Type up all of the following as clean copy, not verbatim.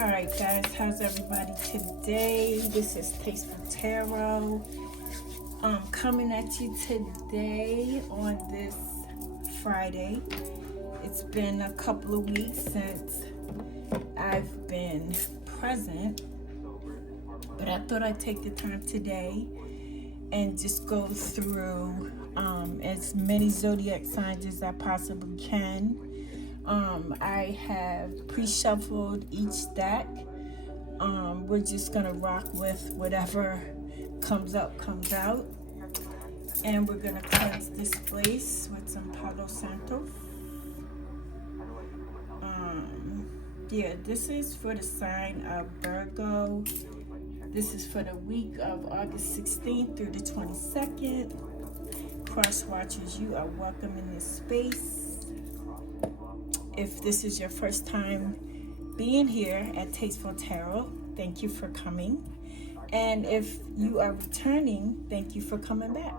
Alright guys, how's everybody today? This is Tasteful Tarot. Coming at you today on this Friday. It's been a couple of weeks since I've been present, but I thought I'd take the time today and just go through as many zodiac signs as I possibly can. I have pre-shuffled each deck. We're just gonna rock with whatever comes up, comes out. And we're gonna cleanse this place with some Palo Santo. Yeah, this is for the sign of Virgo. This is for the week of August 16th through the 22nd. Cross watchers, you are welcome in this space. If this is your first time being here at Tasteful Tarot, thank you for coming. And if you are returning, thank you for coming back.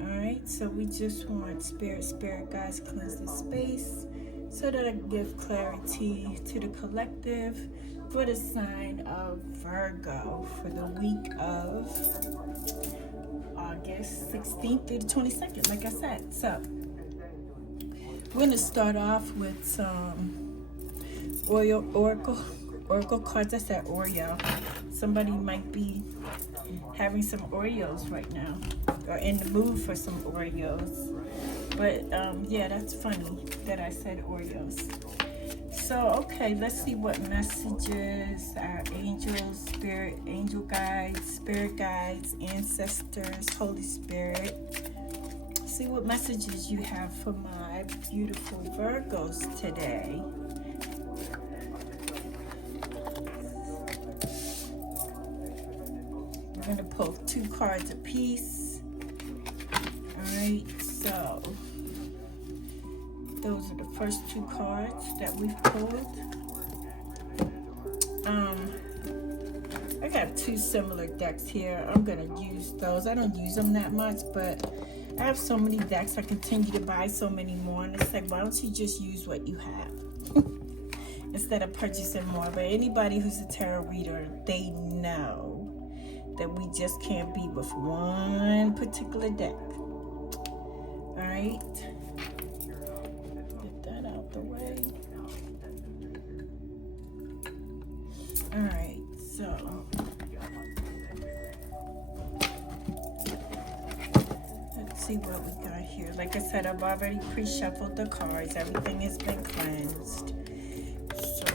Alright, so we just want spirit guides cleanse this space so that I can give clarity to the collective for the sign of Virgo for the week of August 16th through the 22nd, like I said. So we're going to start off with some Oracle cards. I said Oreo. Somebody might be having some Oreos right now, or in the mood for some Oreos. But yeah, that's funny that I said Oreos. So, okay, let's see what messages our angels, angel guides, spirit guides, ancestors, Holy Spirit. See what messages you have for my beautiful Virgos today. We're going to pull 2 cards apiece. Alright, so those are the first 2 cards that we've pulled. I got 2 similar decks here. I'm going to use those. I don't use them that much, but I have so many decks. I continue to buy so many more, and it's like, why don't you just use what you have instead of purchasing more? But anybody who's a tarot reader, they know that we just can't be with one particular deck. All right, get that out the way. All right, so see what we got here. Like I said, I've already pre-shuffled the cards. Everything has been cleansed. So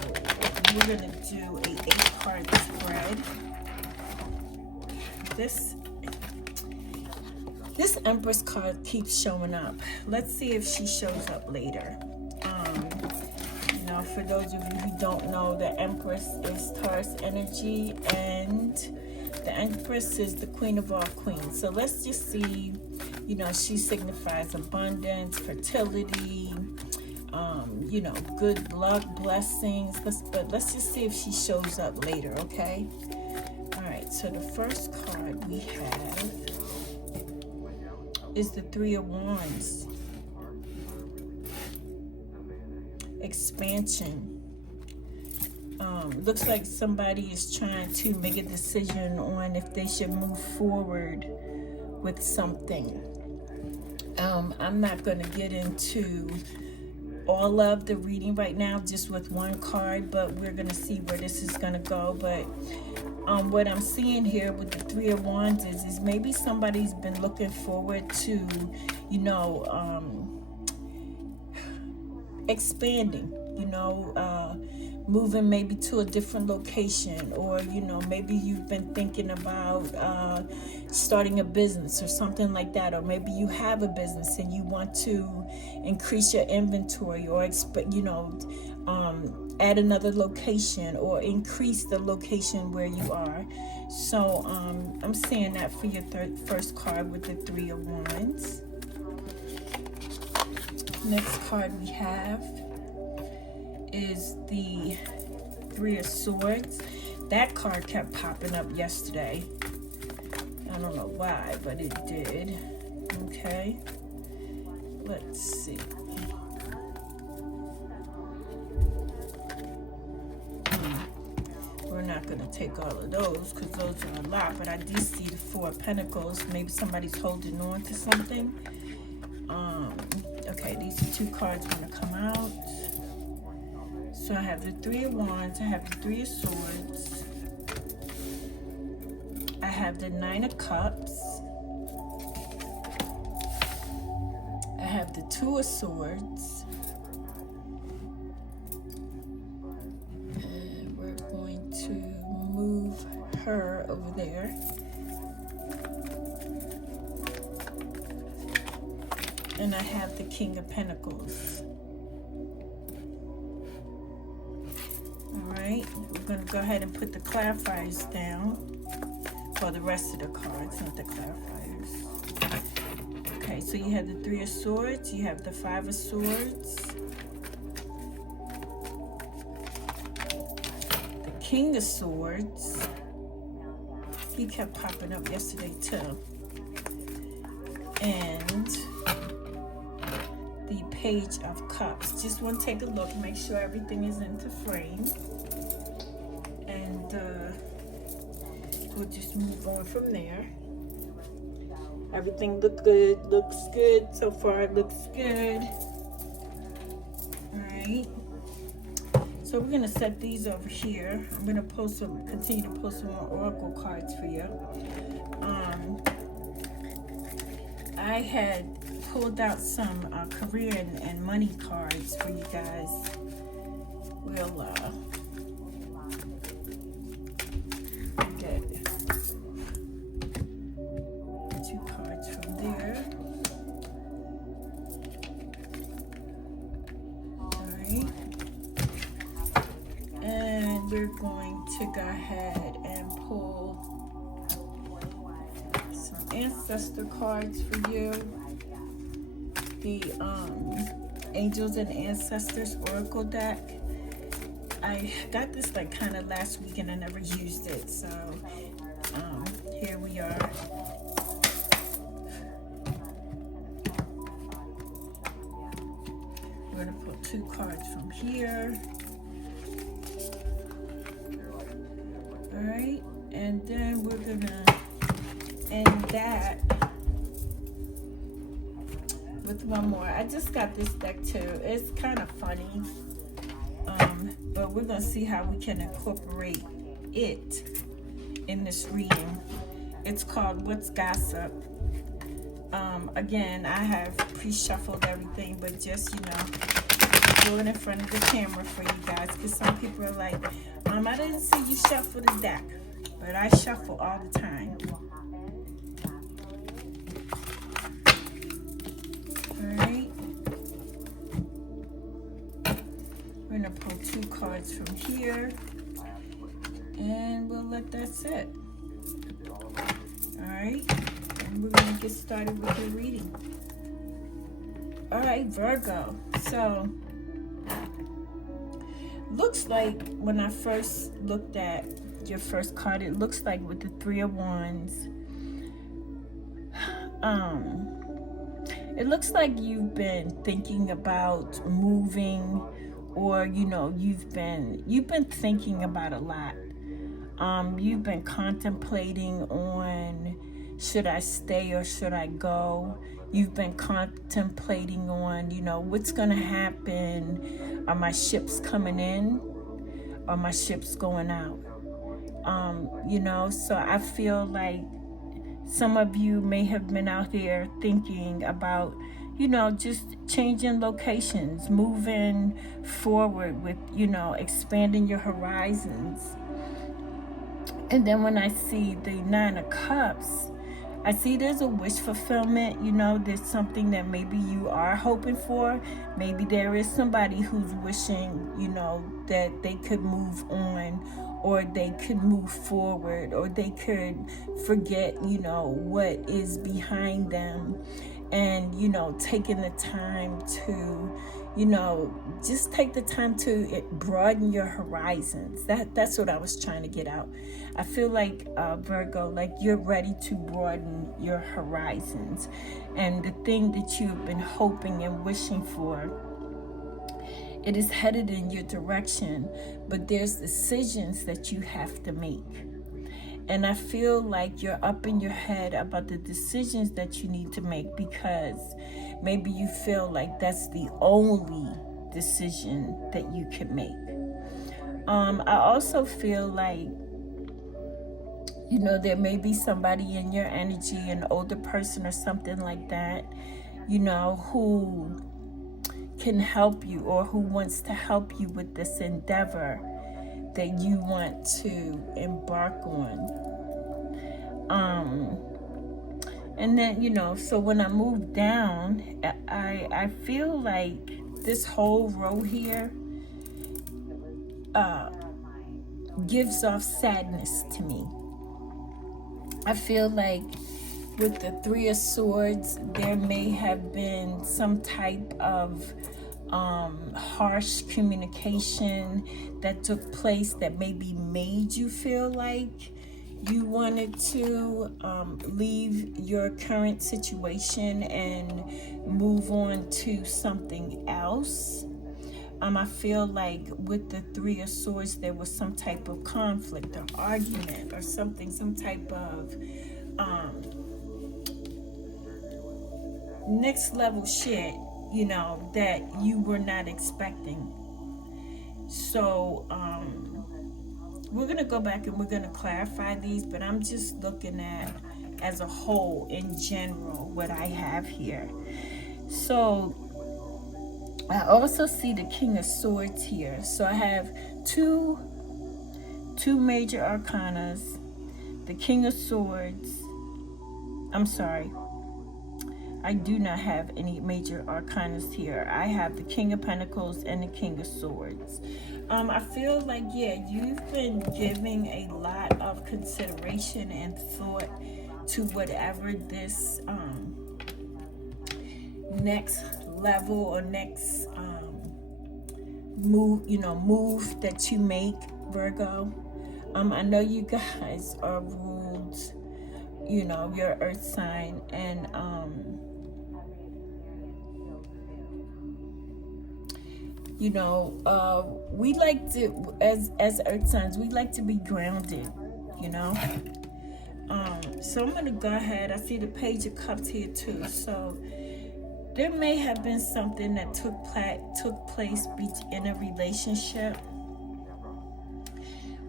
we're gonna do a 8-card spread. This Empress card keeps showing up. Let's see if she shows up later. You know, for those of you who don't know, the Empress is Taurus energy, and the Empress is the Queen of all queens. So let's just see. You know, she signifies abundance, fertility, you know, good luck, blessings. But let's just see if she shows up later, okay? All right, so the first card we have is the 3 of Wands. Expansion. Looks like somebody is trying to make a decision on if they should move forward with something. I'm not going to get into all of the reading right now, just with one card, but we're going to see where this is going to go. But what I'm seeing here with the 3 of Wands is maybe somebody's been looking forward to, you know, expanding, you know, moving maybe to a different location, or you know, maybe you've been thinking about starting a business or something like that, or maybe you have a business and you want to increase your inventory, or you know, add another location or increase the location where you are. So I'm seeing that for your first card with the 3 of Wands. Next card we have is the 3 of Swords. That card kept popping up yesterday. I don't know why, but it did. Okay, let's see. not going to take all of those because those are a lot, but I do see the Four of Pentacles. Maybe somebody's holding on to something. Okay, these two cards want to come out. So I have the Three of Wands, I have the Three of Swords, I have the Nine of Cups, I have the Two of Swords, and we're going to move her over there. And I have the King of Pentacles. Alright, we're going to go ahead and put the clarifiers down for the rest of the cards, not the clarifiers. Okay, so you have the Three of Swords, you have the Five of Swords, the King of Swords. He kept popping up yesterday too. And the Page of Cups. Just want to take a look, make sure everything is into frame, and we'll just move on from there. Everything looks good so far. It looks good. All right, so we're gonna set these over here. I'm gonna continue to post some more oracle cards for you. I had pulled out some career and money cards for you guys. We'll get two cards from there. Alright. And we're going to go ahead and pull some ancestor cards for you. The Angels and Ancestors Oracle deck. I got this like kind of last week and I never used it, so here we are. We're gonna pull two cards from here. All right, and then we're gonna end that with one more. I just got this deck too. It's kind of funny, but we're gonna see how we can incorporate it in this reading. It's called What's Gossip. Again, I have pre-shuffled everything, but just, you know, do it in front of the camera for you guys, because some people are like, I didn't see you shuffle the deck, but I shuffle all the time. Alright, we're going to pull two cards from here, and we'll let that sit. Alright, and we're going to get started with the reading. Alright, Virgo. So, looks like when I first looked at your first card, it looks like with the Three of Wands, it looks like you've been thinking about moving, or you know, you've been thinking about a lot. You've been contemplating on, should I stay or should I go? You've been contemplating on, you know, what's gonna happen. Are my ships coming in? Are my ships going out? You know, so I feel like some of you may have been out there thinking about, you know, just changing locations, moving forward with, you know, expanding your horizons. And then when I see the Nine of Cups, I see there's a wish fulfillment. You know, there's something that maybe you are hoping for. Maybe there is somebody who's wishing, you know, that they could move on, or they could move forward, or they could forget, you know, what is behind them. And, you know, taking the time to, you know, just take the time to broaden your horizons. That's what I was trying to get out. I feel like, Virgo, like you're ready to broaden your horizons. And the thing that you've been hoping and wishing for It is headed in your direction, but there's decisions that you have to make. And I feel like you're up in your head about the decisions that you need to make, because maybe you feel like that's the only decision that you can make. I also feel like, there may be somebody in your energy, an older person or something like that, who can help you, or who wants to help you with this endeavor that you want to embark on. And then, so when I move down, I feel like this whole row here gives off sadness to me. I feel like with the Three of Swords, there may have been some type of harsh communication that took place that maybe made you feel like you wanted to leave your current situation and move on to something else. I feel like with the Three of Swords, there was some type of conflict or argument or something, some type of next level shit, that you were not expecting. So, we're going to go back and we're going to clarify these, but I'm just looking at, as a whole, in general, what I have here. So, I also see the King of Swords here. So, I have two major arcanas, the King of Swords. I'm sorry. I do not have any major arcanas here. I have the King of Pentacles and the King of Swords. I feel like, you've been giving a lot of consideration and thought to whatever this next level or next move that you make, Virgo. I know you guys are ruled, your earth sign, and we like to, as earth signs, we like to be grounded, so I'm going to go ahead. I see the Page of Cups here too. So there may have been something that took place in a relationship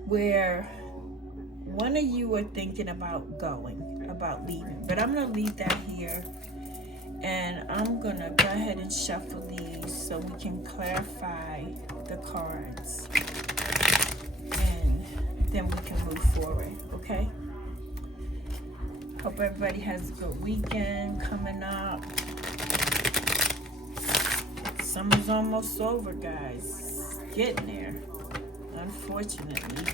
where one of you are thinking about leaving. But I'm going to leave that here. And I'm going to go ahead and shuffle these so we can clarify the cards. And then we can move forward, okay? Hope everybody has a good weekend coming up. Summer's almost over, guys. Getting there, unfortunately.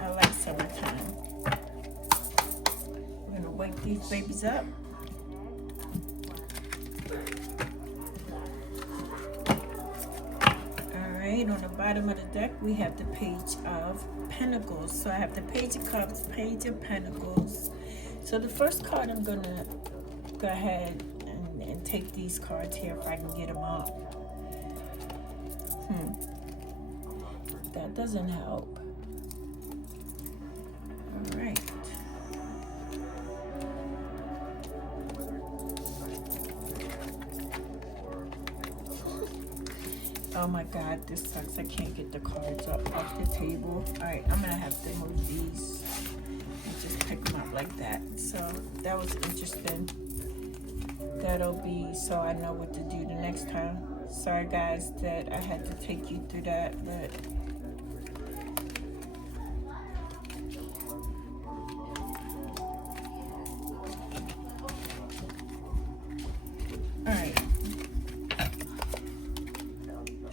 I like summertime. We're going to wake these babies up. On the bottom of the deck, we have the Page of Pentacles. So I have the Page of Cups, Page of Pentacles. So the first card, I'm going to go ahead and take these cards here if I can get them up. That doesn't help. All right. Oh my God, this sucks. I can't get the cards up off the table. All right, I'm gonna have to move these and just pick them up like that. So that was interesting. That'll be so I know what to do the next time. Sorry guys that I had to take you through that, but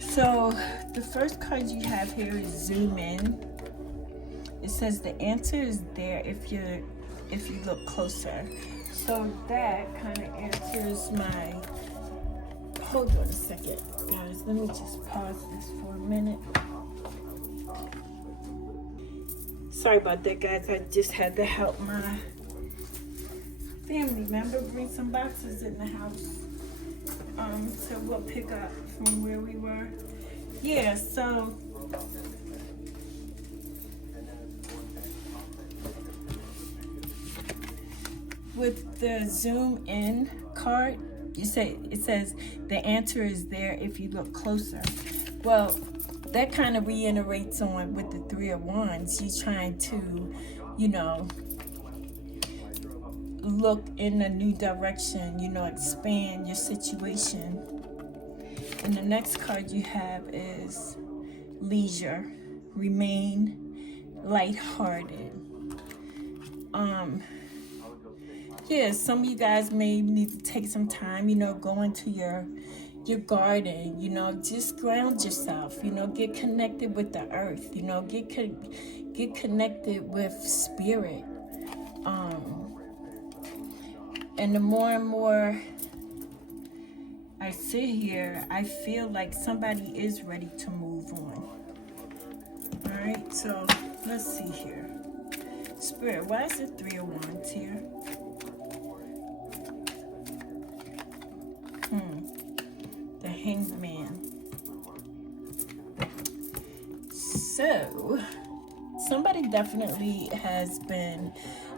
so the first card you have here is Zoom In. It says the answer is there if you look closer. So that kind of answers my, hold on a second, guys. Let me just pause this for a minute. Sorry about that, guys. I just had to help my family member bring some boxes in the house. So we'll pick up from where we were. Yeah, so with the zoom in card, it says the answer is there if you look closer. Well, that kind of reiterates on with the Three of Wands. You're trying to, look in a new direction, expand your situation. And the next card you have is leisure, remain lighthearted. Yeah, some of you guys may need to take some time, go into your garden, just ground yourself, get connected with the earth, get connected with spirit. And the more and more I sit here, I feel like somebody is ready to move on. All right, so let's see here. Spirit, why is the Three of Wands here? The Hanged Man. So, somebody definitely has been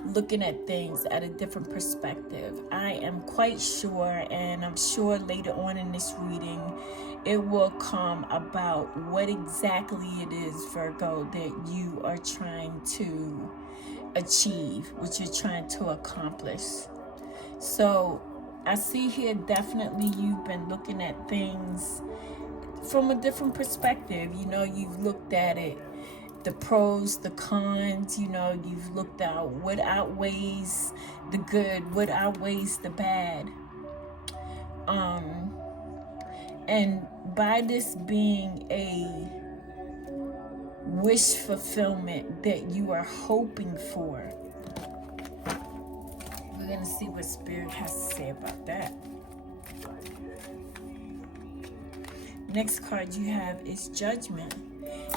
looking at things at a different perspective. I am quite sure, and I'm sure later on in this reading, it will come about what exactly it is, Virgo, that you are trying to achieve, what you're trying to accomplish. So I see here definitely you've been looking at things from a different perspective. You've looked at it, the pros, the cons, you've looked out what outweighs the good, what outweighs the bad. And by this being a wish fulfillment that you are hoping for, we're going to see what Spirit has to say about that. Next card you have is Judgment.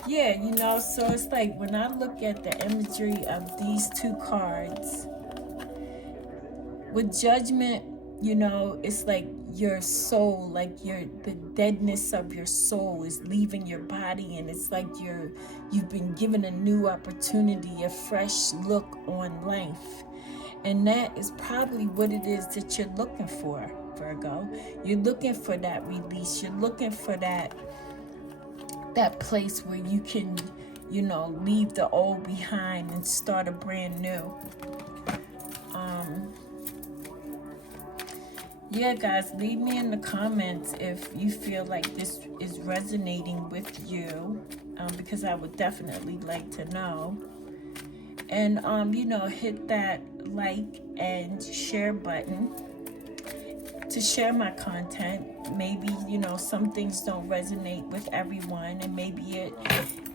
Yeah, so it's like when I look at the imagery of these two cards, with Judgment, it's like your soul, like the deadness of your soul is leaving your body, and it's like you've been given a new opportunity, a fresh look on life. And that is probably what it is that you're looking for, Virgo. You're looking for that release. You're looking for that place where you can, leave the old behind and start a brand new. Yeah, guys, leave me in the comments if you feel like this is resonating with you, because I would definitely like to know. And, hit that like and share button to share my content. Maybe, some things don't resonate with everyone, and maybe it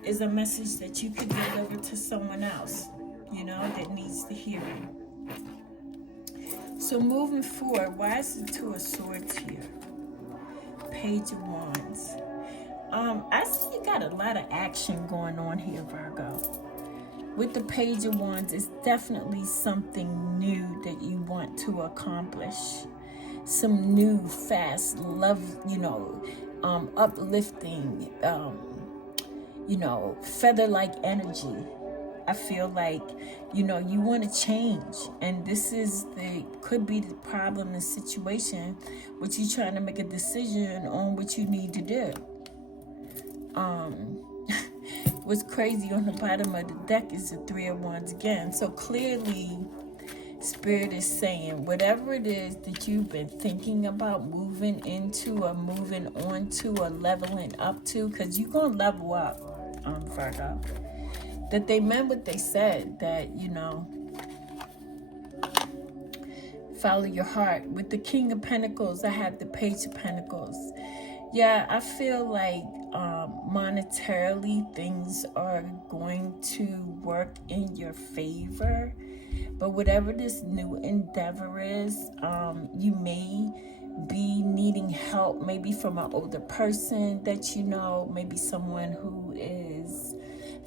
is a message that you could deliver to someone else, that needs to hear it. So moving forward, why is the Two of Swords here? Page of Wands. I see you got a lot of action going on here, Virgo. With the Page of Wands, it's definitely something new that you want to accomplish. Some new, fast, love, uplifting, feather-like energy. I feel like, you want to change. And this could be the problem, the situation, which you're trying to make a decision on what you need to do. What's crazy on the bottom of the deck is the Three of Wands again. So clearly, Spirit is saying, whatever it is that you've been thinking about moving into or moving on to or leveling up to, because you're going to level up, Virgo. That they meant what they said, that, follow your heart. With the King of Pentacles, I have the Page of Pentacles. Yeah, I feel like monetarily things are going to work in your favor. But whatever this new endeavor is, you may be needing help, maybe from an older person that maybe someone who is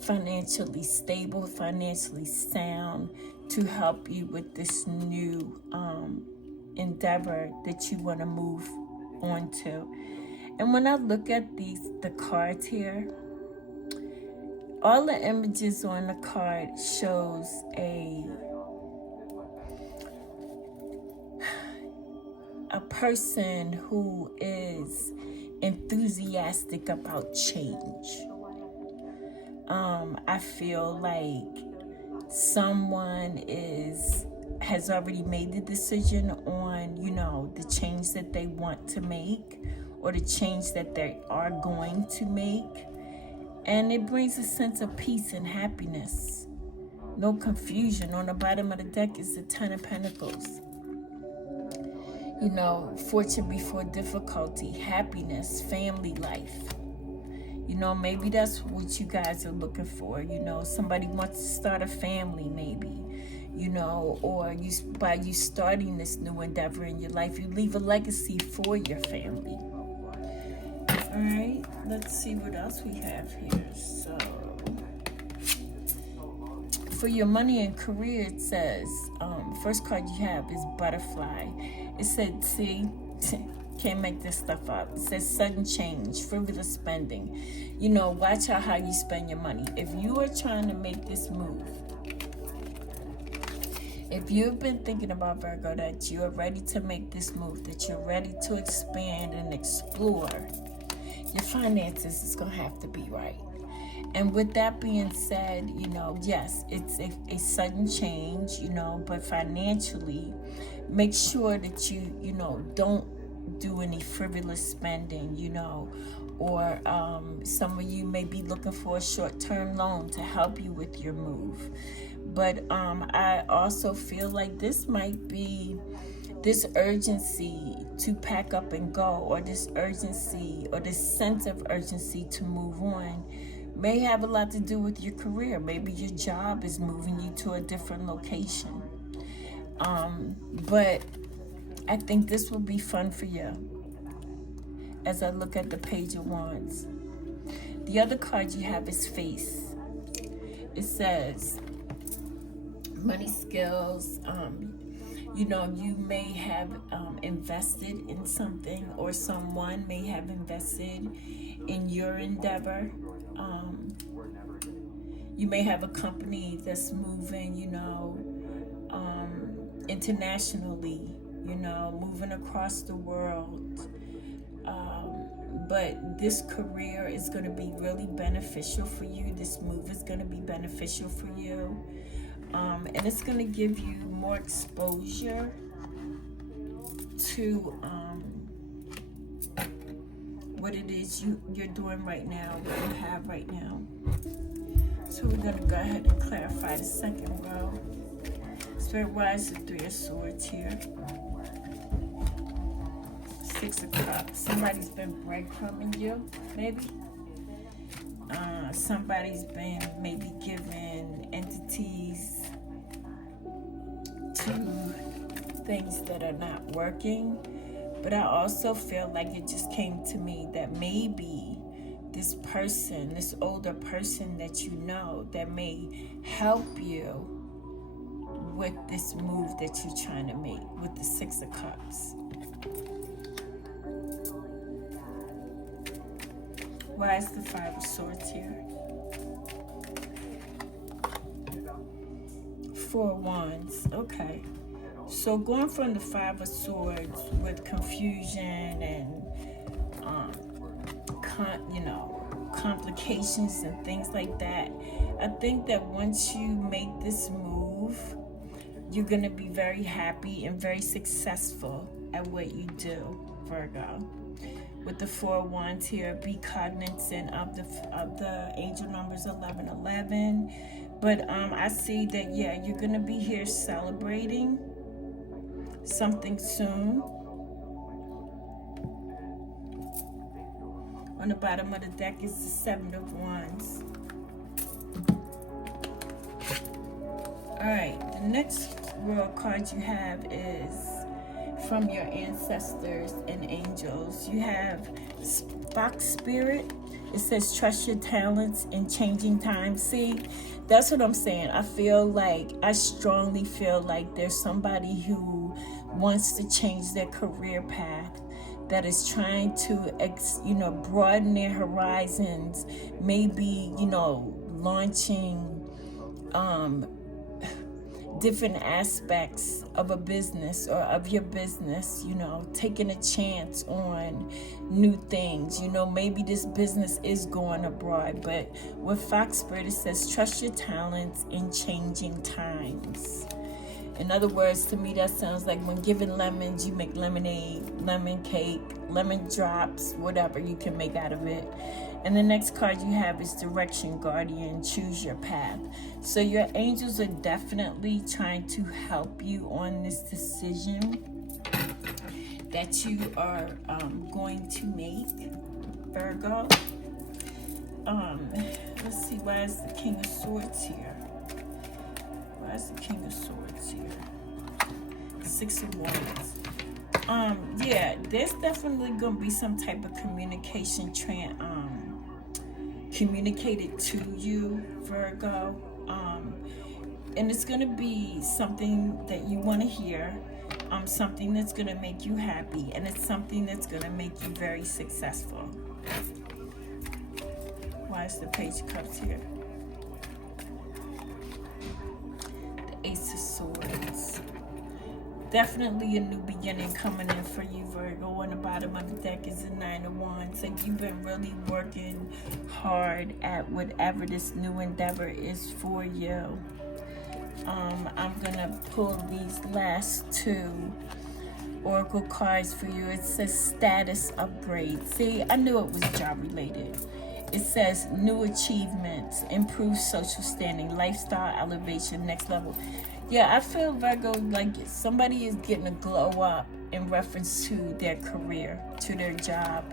financially stable, financially sound, to help you with this new endeavor that you want to move onto. And when I look at the cards here, all the images on the card shows a person who is enthusiastic about change. I feel like someone has already made the decision on, the change that they want to make or the change that they are going to make. And it brings a sense of peace and happiness. No confusion. On the bottom of the deck is the Ten of Pentacles. Fortune before difficulty, happiness, family life. Maybe that's what you guys are looking for. Somebody wants to start a family, maybe. Or by you starting this new endeavor in your life, you leave a legacy for your family. All right, let's see what else we have here. So, for your money and career, it says, first card you have is Butterfly. It said, see, can't make this stuff up. It says sudden change, frivolous spending. Watch out how you spend your money. If you are trying to make this move, if you've been thinking about, Virgo, that you are ready to make this move, that you're ready to expand and explore, your finances is going to have to be right. And with that being said, yes, it's a sudden change, but financially, make sure that you don't do any frivolous spending, or some of you may be looking for a short-term loan to help you with your move. But I also feel like this might be this urgency to pack up and go, or this urgency or this sense of urgency to move on may have a lot to do with your career. Maybe your job is moving you to a different location. But I think this will be fun for you as I look at the Page of Wands. The other card you have is Face. It says money, skills. You may have invested in something, or someone may have invested in your endeavor. You may have a company that's moving, internationally, moving across the world. But this career is going to be really beneficial for you. This move is going to be beneficial for you. And it's going to give you more exposure to what it is you're doing right now, what you have right now. So we're going to go ahead and clarify the second row. Spirit-wise, the Three of Swords here. Six of Cups. Somebody's been breadcrumbing you, maybe. Somebody's been maybe giving entities to things that are not working. But I also feel like it just came to me that maybe this person, this older person that that may help you with this move that you're trying to make with the Six of Cups. Why is the Five of Swords here? Four of Wands. Okay. So going from the Five of Swords with confusion and complications and things like that, I think that once you make this move, you're going to be very happy and very successful at what you do, Virgo. With the Four of Wands here, be cognizant of the angel numbers 1111. But I see that, you're going to be here celebrating something soon. On the bottom of the deck is the Seven of Wands. Alright, the next royal card you have is from your ancestors and angels. You have Fox Spirit. It says trust your talents in changing times. See, that's what I'm saying. I strongly feel like there's somebody who wants to change their career path, that is trying to, broaden their horizons, maybe, launching different aspects of a business or of your business, taking a chance on new things. Maybe this business is going abroad, but with Fox Spirit, it says trust your talents in changing times. In other words, to me, that sounds like when given lemons, you make lemonade, lemon cake, lemon drops, whatever you can make out of it. And the next card you have is Direction Guardian, choose your path. So your angels are definitely trying to help you on this decision that you are going to make, Virgo. Let's see, why is the King of Swords here? Why is the King of Swords here? Six of Wands. Yeah, there's definitely going to be some type of communication communicated to you, Virgo. And it's going to be something that you want to hear, something that's going to make you happy, and it's something that's going to make you very successful. Why is the Page of Cups here? The Ace of Swords. Definitely a new beginning coming in for you, Virgo. On the bottom of the deck is the Nine of Wands. And you've been really working hard at whatever this new endeavor is for you. I'm going to pull these last two oracle cards for you. It says status upgrade. See, I knew it was job related. It says new achievements, improved social standing, lifestyle elevation, next level. Yeah, I feel, Virgo, like somebody is getting a glow up in reference to their career, to their job.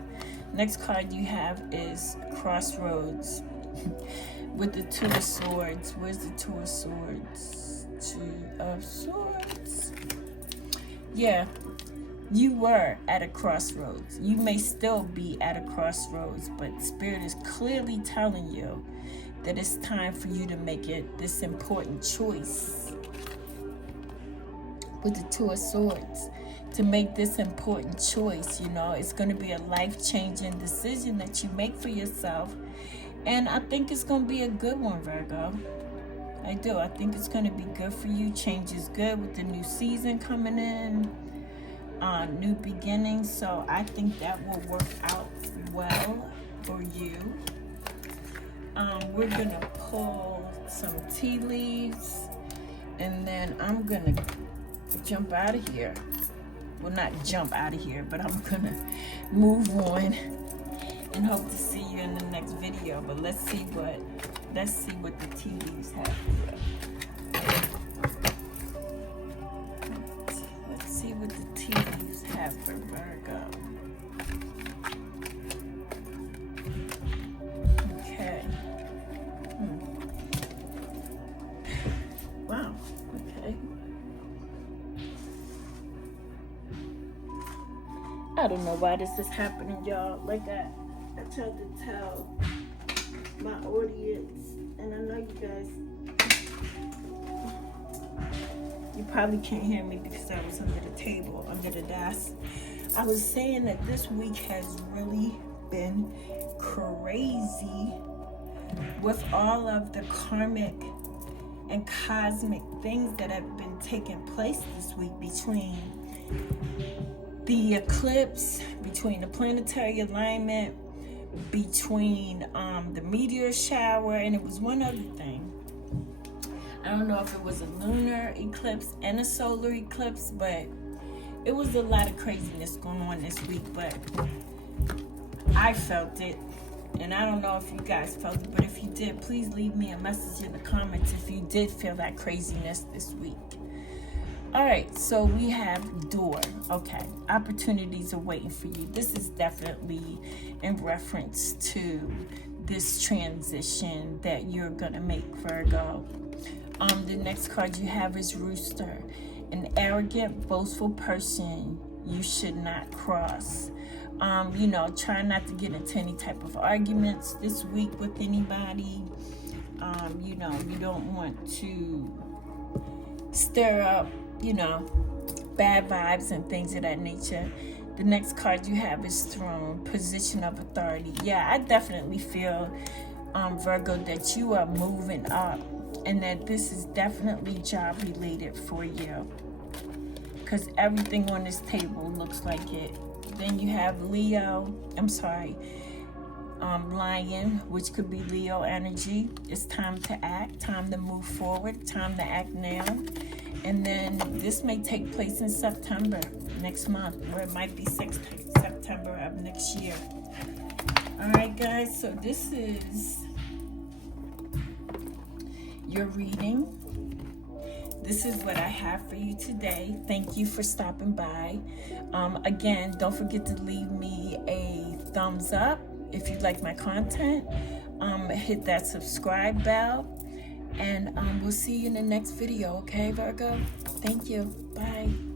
Next card you have is Crossroads with the Two of Swords. Where's the Two of Swords? Two of Swords. Yeah, you were at a crossroads. You may still be at a crossroads, but Spirit is clearly telling you that it's time for you to make this important choice. With the Two of Swords, to make this important choice, it's going to be a life-changing decision that you make for yourself, and I think it's going to be a good one, Virgo. I do. I think it's going to be good for you. Change is good with the new season coming in, new beginnings, so I think that will work out well for you. We're going to pull some tea leaves, and then I'm going to jump out of here. Well, not jump out of here, but I'm gonna move on and hope to see you in the next video. But let's see what the tea leaves have here. Let's see what the tea leaves have for Virgo. Okay. Wow. Okay. I don't know why this is happening, y'all. Like I tried to tell my audience, and I know you guys, you probably can't hear me because I was under the table, under the desk. I was saying that this week has really been crazy with all of the karmic and cosmic things that have been taking place this week, between the eclipse, between the planetary alignment, between the meteor shower, and it was one other thing. I don't know if it was a lunar eclipse and a solar eclipse, but it was a lot of craziness going on this week. But I felt it, and I don't know if you guys felt it, but if you did, please leave me a message in the comments if you did feel that craziness this week. All right, so we have door. Okay, opportunities are waiting for you. This is definitely in reference to this transition that you're gonna make, Virgo. The next card you have is Rooster. An arrogant, boastful person you should not cross. Try not to get into any type of arguments this week with anybody. You don't want to stir up, bad vibes and things of that nature. The next card you have is Throne, position of authority. Yeah, I definitely feel, Virgo, that you are moving up, and that this is definitely job related for you, because everything on this table looks like it. Then you have Lion, which could be Leo energy. It's time to act, time to move forward, time to act now. And then this may take place in September next month, or it might be September of next year. All right, guys, so this is your reading. This is what I have for you today. Thank you for stopping by. Again, don't forget to leave me a thumbs up if you like my content. Hit that subscribe bell, and we'll see you in the next video, okay, Virgo? Thank you. Bye.